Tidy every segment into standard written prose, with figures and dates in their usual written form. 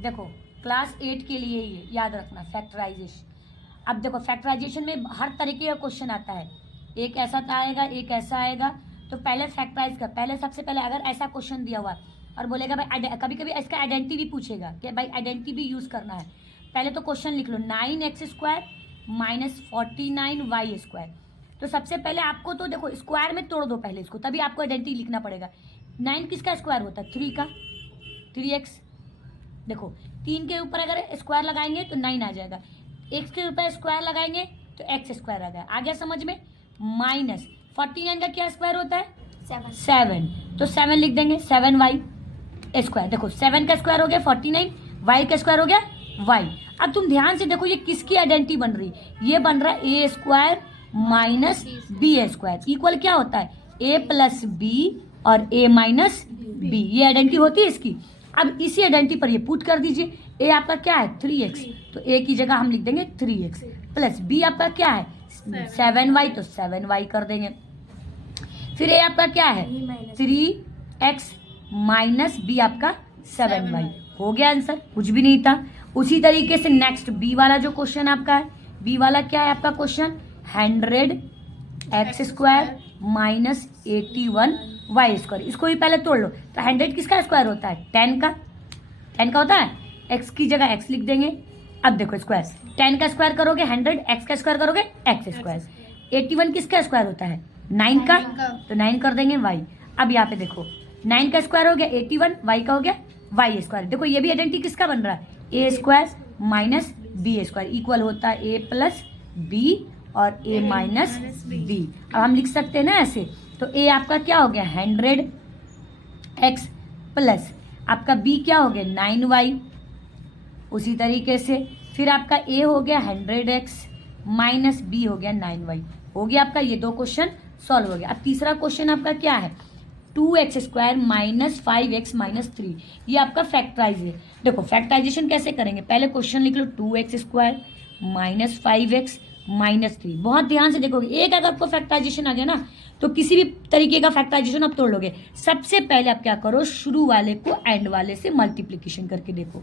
देखो क्लास 8 के लिए ये याद रखना फैक्टराइजेशन। अब देखो फैक्टराइजेशन में हर तरीके का क्वेश्चन आता है, एक ऐसा आएगा एक ऐसा आएगा। तो पहले फैक्टराइज कर, पहले सबसे पहले अगर ऐसा क्वेश्चन दिया हुआ और बोलेगा भाई कभी कभी इसका आइडेंटिटी भी पूछेगा कि भाई आइडेंटिटी भी यूज़ करना है। पहले तो क्वेश्चन लिख लो 9x² माइनस 49y²। तो सबसे पहले आपको तो देखो स्क्वायर में तोड़ दो पहले इसको, तभी आपको आइडेंटिटी लिखना पड़ेगा। 9 किसका स्क्वायर होता है? 3 का, 3x। देखो 3 के ऊपर अगर स्क्वायर लगाएंगे तो 9 आ जाएगा, x के ऊपर स्क्वायर लगाएंगे तो x² आ गया। आ गया समझ में? माइनस 49 का क्या स्क्वायर होता है? 7। तो 7 लिख देंगे, 7y²। देखो 7 का स्क्वायर हो गया 49, y का स्क्वायर हो गया y। अब तुम ध्यान से देखो ये किसकी आइडेंटिटी बन रही? ये बन रहा है a² माइनस b² इक्वल क्या होता है? a प्लस b और a माइनस b। ये आइडेंटिटी होती है इसकी। अब इसी आइडेंटिटी पर ये पुट कर दीजिए। a आपका क्या है? 3x, तो a की जगह हम लिख देंगे 3x प्लस b आपका क्या है? 7y, तो 7y कर देंगे। फिर a आपका क्या है? 3x माइनस b आपका 7y। हो गया आंसर, कुछ भी नहीं था। उसी तरीके से नेक्स्ट b वाला जो क्वेश्चन आपका है, b वाला क्या है आपका क्वेश्चन? 100x² minus 81y²। इसको भी पहले तोड़ लो। तो 100 किसका स्क्वायर होता है? 10 का, 10 का होता है। x की जगह x लिख देंगे। अब देखो स्क्वायर 10 का स्क्वायर करोगे 100, x का स्क्वायर करोगे x²। 81 किसका स्क्वायर होता है? 9 का, तो 9 कर देंगे y। अब यहाँ पे देखो 9 का स्क्वायर हो गया 81, y का हो गया y²। देखो ये भी आइडेंटिटी किसका बन रहा है? a² माइनस b² इक्वल होता है a प्लस b और a माइनस b। अब हम लिख सकते हैं ना ऐसे। तो a आपका क्या हो गया? 100x प्लस आपका b क्या हो गया? 9y। उसी तरीके से फिर आपका a हो गया 100x माइनस b हो गया 9y। हो गया आपका ये दो क्वेश्चन सॉल्व हो गया। अब तीसरा क्वेश्चन आपका क्या है? 2x² minus 5x minus 3। ये आपका फैक्टराइज है। देखो फैक्टराइजेशन कैसे करेंगे? पहले क्वेश्चन लिख लो 2x² माइनस 5x माइनस 3। बहुत ध्यान से देखोगे, एक अगर आपको फैक्टराइजेशन आ गया ना तो किसी भी तरीके का फैक्टराइजेशन आप तोड़ लोगे। सबसे पहले आप क्या करो? शुरू वाले को एंड वाले से मल्टीप्लीकेशन करके देखो,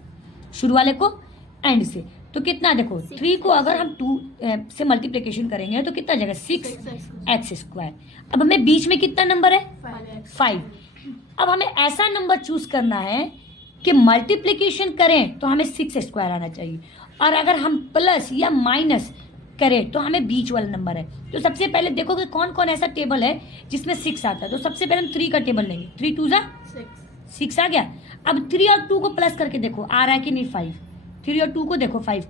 शुरू वाले को एंड से। तो कितना देखो 3 को अगर हम 2 से मल्टीप्लीकेशन करेंगे तो कितना जाएगा? 6x²। अब हमें बीच में कितना नंबर है? 5। अब हमें ऐसा नंबर चूज करना है कि मल्टीप्लीकेशन करें तो हमें 6² आना चाहिए, और अगर हम प्लस या माइनस करें तो हमें बीच वाला नंबर है। तो सबसे पहले देखो कि कौन कौन ऐसा टेबल है जिसमें 6 आता है। तो सबसे पहले हम 3 का टेबल लेंगे। 3 2 6 आ गया। अब 3 और 2 को प्लस करके देखो आ रहा है कि नहीं 5। 3 और 2 को देखो 5,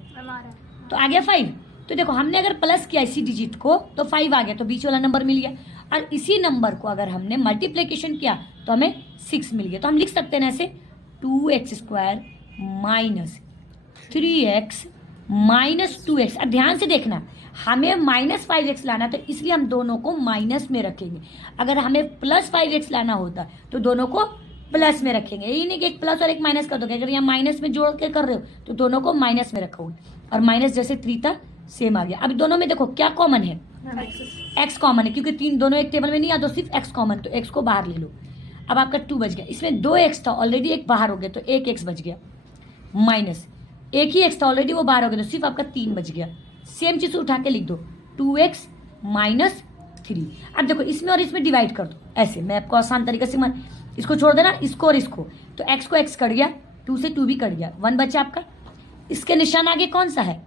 तो आ गया 5। तो देखो हमने अगर प्लस किया इसी डिजिट को तो 5 आ गया, तो बीच वाला नंबर मिल गया। और इसी नंबर को अगर हमने मल्टीप्लीकेशन किया तो हमें 6 मिल गया। तो हम लिख सकते हैं ऐसे 2x² minus 3x minus 2x। अब ध्यान से देखना, हमें माइनस 5x लाना तो इसलिए हम दोनों को माइनस में रखेंगे। अगर हमें प्लस 5x लाना होता तो दोनों को प्लस में रखेंगे। यही नहीं कि एक प्लस और एक माइनस कर दोगे। अगर यहाँ माइनस में जोड़ के कर रहे हो तो दोनों को माइनस में रखोगे, और माइनस जैसे 3 था सेम आ गया। अब दोनों में देखो क्या कॉमन है? x कॉमन है, क्योंकि 3 दोनों एक टेबल में नहीं आता, सिर्फ x कॉमन, तो x को बाहर ले लो। अब आपका 2 बच गया। इसमें 2x था ऑलरेडी, एक बाहर हो गया तो एक x बच गया, माइनस एक ही x था ऑलरेडी वो बाहर हो गया तो सिर्फ आपका 3 बच गया। सेम चीज उठा के लिख दो 2x माइनस 3। अब देखो इसमें और इसमें डिवाइड कर दो ऐसे। मैं आपको आसान तरीके से इसको छोड़ देना, इसको और इसको, तो x को x कट गया, 2 से 2 भी कट गया, 1 बचा आपका। इसके निशान आगे कौन सा है?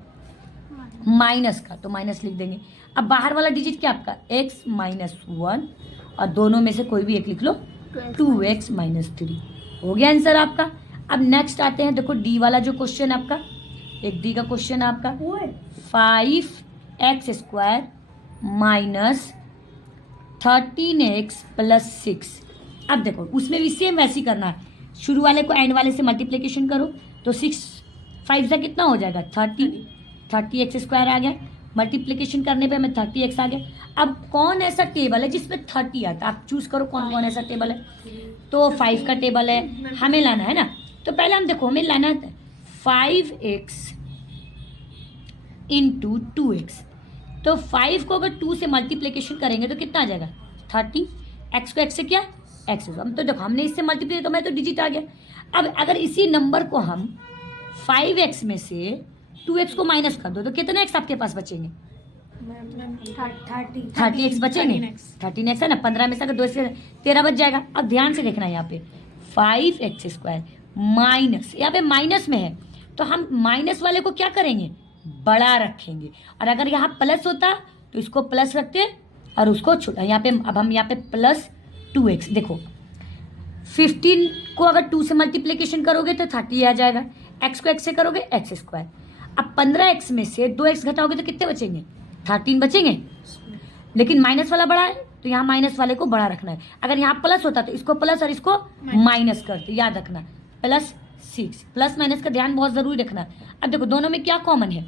माइनस का, तो माइनस लिख देंगे। अब बाहर वाला डिजिट क्या आपका? x माइनस 1, और दोनों में से कोई भी एक लिख लो 2x माइनस 3। हो गया आंसर आपका। अब नेक्स्ट आते हैं, देखो डी वाला जो क्वेश्चन आपका, एक डी का क्वेश्चन आपका 5x² माइनस 13x प्लस 6। अब देखो उसमें भी सेम वैसे ही करना है, शुरू वाले को एंड वाले से मल्टीप्लीकेशन करो तो 6 5 से कितना हो जाएगा? 30x² आ गया। मल्टीप्लीकेशन करने पे हमें 30x आ गया। अब कौन ऐसा टेबल है जिसमें 30 आता है? आप चूज करो कौन कौन ऐसा टेबल है। तो 5 का टेबल है, हमें लाना है ना। तो पहले हम देखो हमें लाना है 5x इंटू 2x। तो 5 को अगर 2 से मल्टीप्लीकेशन करेंगे तो कितना आ जाएगा? 30। x को x से क्या? x से। तो देखो हमने इससे मल्टीप्लाई तो मैं तो डिजिट आ गया। अब अगर इसी नंबर को हम 5x में से 2x को माइनस कर दो तो कितने x आपके पास बचेंगे? 30x बचेंगे। 13x है ना, 15 में से अगर 2 से 13 बच जाएगा। अब ध्यान से देखना यहाँ पे 5x² माइनस, यहाँ पे माइनस में है तो हम माइनस वाले को क्या करेंगे? बड़ा रखेंगे। और अगर यहाँ प्लस होता तो इसको प्लस रखते और उसको छोटा। यहाँ पे अब हम यहाँ पे प्लस 2x, देखो 15 को अगर 2 से मल्टीप्लीकेशन करोगे तो 30 आ जाएगा, x को x से करोगे x²। अब 15x में से 2x घटाओगे तो कितने बचेंगे? 13 बचेंगे। लेकिन माइनस वाला बड़ा है तो यहाँ माइनस वाले को बड़ा रखना है। अगर यहाँ प्लस होता तो इसको प्लस और इसको माइनस करते, याद रखना प्लस 6। प्लस माइनस का ध्यान बहुत जरूरी रखना। अब देखो दोनों में क्या कॉमन है?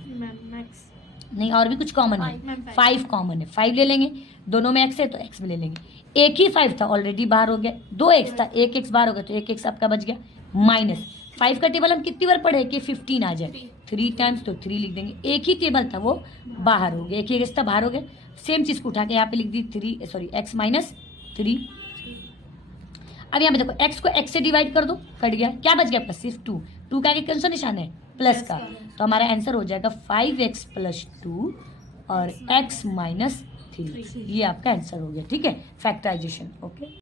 नहीं, और भी कुछ कॉमन है, 5 कॉमन है, 5 ले लेंगे। दोनों में x है तो x में ले लेंगे। एक ही 5 था ऑलरेडी बाहर हो गया, 2x था, 1x बाहर हो गया तो 1x आपका बच गया। माइनस 5 का टेबल हम कितनी बार पढ़े कि 15 आ जाए, 3 टाइम्स तो 3 लिख देंगे। एक ही टेबल था वो बाहर हो गया, एक ही रिश्ता बाहर हो गया। सेम चीज को उठा के यहाँ पे लिख दी x माइनस 3। अब यहाँ पे देखो x को x से डिवाइड कर दो, कट गया, क्या बच गया? प्लस। सिर्फ 2 का कौन सा निशान है? प्लस का। तो हमारा आंसर हो जाएगा 5x + 2 और x - 3। ये आपका आंसर हो गया। ठीक है, फैक्टराइजेशन। ओके।